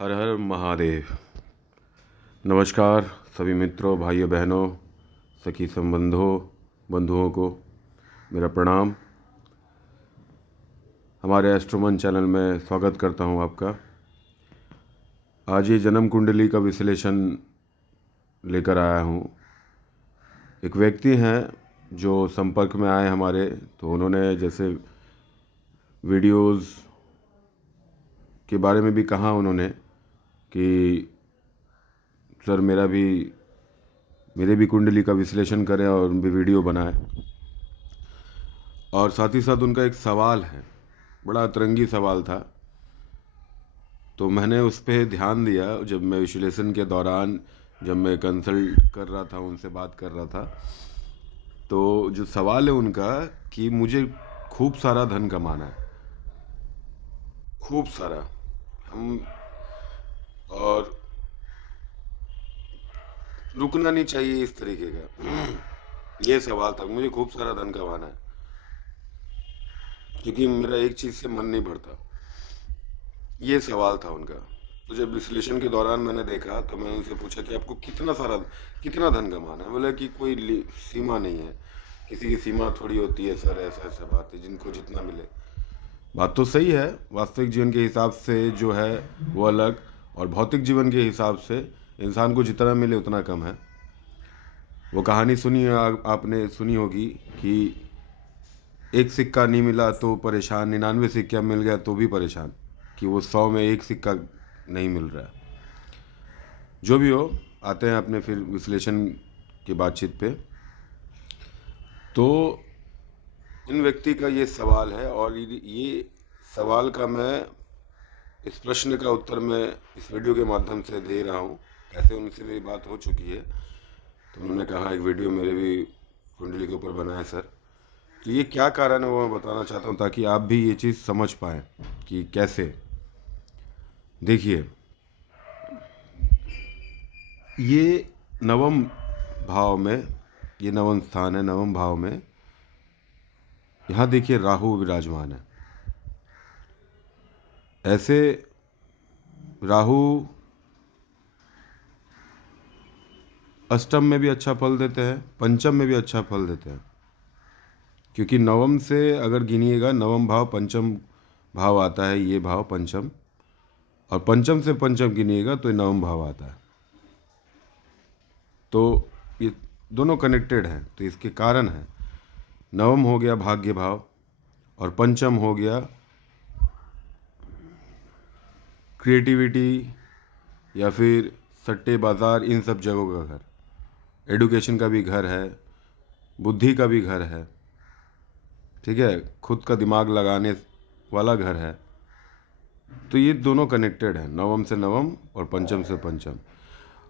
हर हर महादेव। नमस्कार सभी मित्रों, भाइयों, बहनों, सखी संबंधों, बंधुओं को मेरा प्रणाम। हमारे एस्ट्रोमन चैनल में स्वागत करता हूं आपका। आज ये जन्म कुंडली का विश्लेषण लेकर आया हूं। एक व्यक्ति हैं जो संपर्क में आए हमारे, तो उन्होंने जैसे वीडियोस के बारे में भी कहा उन्होंने कि सर मेरे भी कुंडली का विश्लेषण करें और भी वीडियो बनाएं। और साथ ही साथ उनका एक सवाल है, बड़ा अतरंगी सवाल था, तो मैंने उस पर ध्यान दिया जब मैं विश्लेषण के दौरान, जब मैं कंसल्ट कर रहा था, उनसे बात कर रहा था। तो जो सवाल है उनका कि मुझे खूब सारा धन कमाना है, खूब सारा, हम, और रुकना नहीं चाहिए, इस तरीके का ये सवाल था। मुझे खूब सारा धन कमाना है क्योंकि मेरा एक चीज़ से मन नहीं भरता, ये सवाल था उनका। तो जब विश्लेषण के दौरान मैंने देखा तो मैंने उनसे पूछा कि आपको कितना धन कमाना है। बोले कि कोई सीमा नहीं है, किसी की सीमा थोड़ी होती है सर, ऐसा ऐसा बात है, जिनको जितना मिले। बात तो सही है, वास्तविक जीवन के हिसाब से जो है वो अलग, और भौतिक जीवन के हिसाब से इंसान को जितना मिले उतना कम है। वो कहानी सुनी आपने सुनी होगी कि एक सिक्का नहीं मिला तो परेशान, 99 सिक्का मिल गया तो भी परेशान, कि वो 100 में एक सिक्का नहीं मिल रहा है। जो भी हो, आते हैं अपने फिर विश्लेषण की बातचीत पे। तो इन व्यक्ति का ये सवाल है, और ये सवाल का मैं, इस प्रश्न का उत्तर मैं इस वीडियो के माध्यम से दे रहा हूँ। कैसे उनसे मेरी बात हो चुकी है, तो उन्होंने कहा एक वीडियो मेरे भी कुंडली के ऊपर बनाए सर। तो ये क्या कारण है वो मैं बताना चाहता हूँ, ताकि आप भी ये चीज़ समझ पाएँ कि कैसे। देखिए, ये नवम भाव में, ये नवम स्थान है, नवम भाव में यहाँ देखिए राहु विराजमान है। ऐसे राहु अष्टम में भी अच्छा फल देते हैं, पंचम में भी अच्छा फल देते हैं, क्योंकि नवम से अगर गिनिएगा, नवम भाव पंचम भाव आता है, ये भाव पंचम, और पंचम से पंचम गिनिएगा तो ये नवम भाव आता है। तो ये दोनों कनेक्टेड हैं, तो इसके कारण है, नवम हो गया भाग्य भाव और पंचम हो गया क्रिएटिविटी या फिर सट्टे बाज़ार, इन सब जगहों का घर, एडुकेशन का भी घर है, बुद्धि का भी घर है, ठीक है, खुद का दिमाग लगाने वाला घर है। तो ये दोनों कनेक्टेड हैं, नवम से नवम और पंचम से पंचम।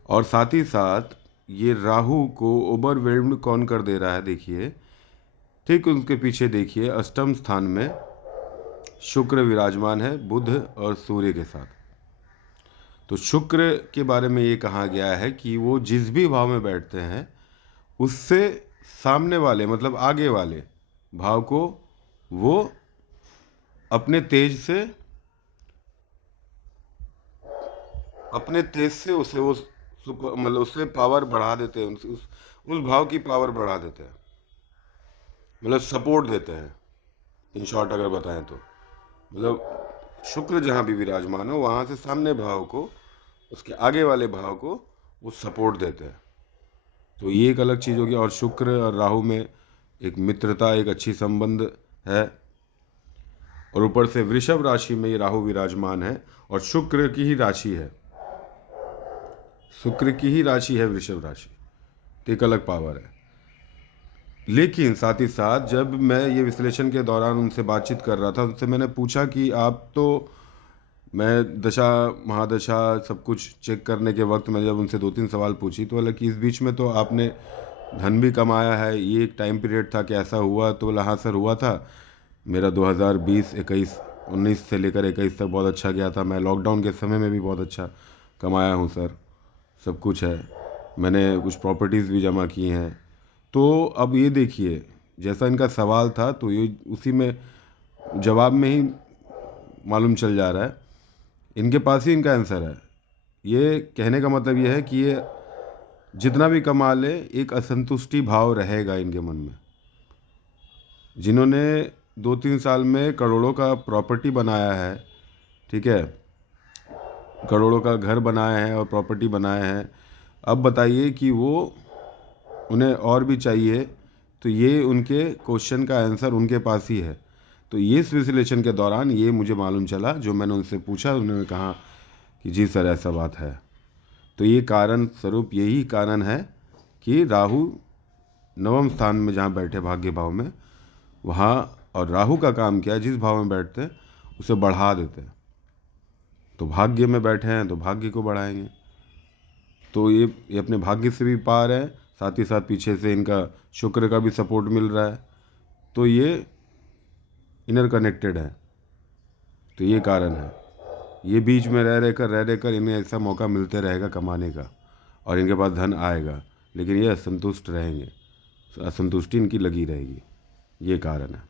और साथ ही साथ ये राहु को ओवरवेल्म्ड कौन कर दे रहा है, देखिए, ठीक उनके पीछे देखिए, अष्टम स्थान में शुक्र विराजमान है, बुध और सूर्य के साथ। तो शुक्र के बारे में ये कहा गया है कि वो जिस भी भाव में बैठते हैं उससे सामने वाले, मतलब आगे वाले भाव को वो अपने तेज से उसे वो मतलब उससे पावर बढ़ा देते हैं, उस भाव की पावर बढ़ा देते हैं, मतलब सपोर्ट देते हैं। इन शॉर्ट अगर बताएं तो, मतलब शुक्र जहाँ भी विराजमान हो वहाँ से सामने भाव को, उसके आगे वाले भाव को वो सपोर्ट देते हैं। तो ये एक अलग चीज़ होगी। और शुक्र और राहु में एक मित्रता, एक अच्छी संबंध है, और ऊपर से वृषभ राशि में ये राहु विराजमान है, और शुक्र की ही राशि है, शुक्र की ही राशि है वृषभ राशि, तो एक अलग पावर है। लेकिन साथ ही साथ जब मैं ये विश्लेषण के दौरान उनसे बातचीत कर रहा था, उनसे मैंने पूछा कि आप तो, मैं दशा महादशा सब कुछ चेक करने के वक्त मैं जब उनसे 2-3 सवाल पूछी, तो बोला कि इस बीच में तो आपने धन भी कमाया है, ये एक टाइम पीरियड था कि ऐसा हुआ? तो बोला हाँ सर हुआ था, मेरा 2020, 21, 19 से लेकर 21 तक बहुत अच्छा गया था। मैं लॉकडाउन के समय में भी बहुत अच्छा कमाया हूँ सर, सब कुछ है, मैंने कुछ प्रॉपर्टीज़ भी जमा की हैं। तो अब ये देखिए, जैसा इनका सवाल था तो ये उसी में जवाब में ही मालूम चल जा रहा है। इनके पास ही इनका आंसर है। ये कहने का मतलब ये है कि ये जितना भी कमा ले एक असंतुष्टि भाव रहेगा इनके मन में। जिन्होंने 2-3 साल में करोड़ों का प्रॉपर्टी बनाया है, ठीक है, करोड़ों का घर बनाया है और प्रॉपर्टी बनाया है, अब बताइए कि वो उन्हें और भी चाहिए, तो ये उनके क्वेश्चन का आंसर उनके पास ही है। तो ये इस विश्लेषण के दौरान ये मुझे मालूम चला, जो मैंने उनसे पूछा उन्होंने कहा कि जी सर ऐसा बात है। तो ये कारण स्वरूप यही कारण है कि राहु नवम स्थान में जहाँ बैठे भाग्य भाव में, वहाँ, और राहु का काम क्या है, जिस भाव में बैठते हैं उसे बढ़ा देते हैं। तो भाग्य में बैठे हैं तो भाग्य को बढ़ाएंगे। तो ये अपने भाग्य से भी पार है, साथ ही साथ पीछे से इनका शुक्र का भी सपोर्ट मिल रहा है। तो ये इनर कनेक्टेड है। तो ये कारण है। ये बीच में रह रहकर इन्हें ऐसा मौका मिलते रहेगा कमाने का, और इनके पास धन आएगा, लेकिन ये असंतुष्ट रहेंगे, असंतुष्टि इनकी लगी रहेगी। ये कारण है।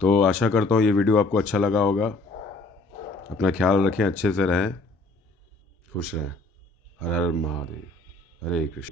तो आशा करता हूँ ये वीडियो आपको अच्छा लगा होगा। अपना ख्याल रखें, अच्छे से रहें, खुश रहें। हर हर महादेव, हरे कृष्ण।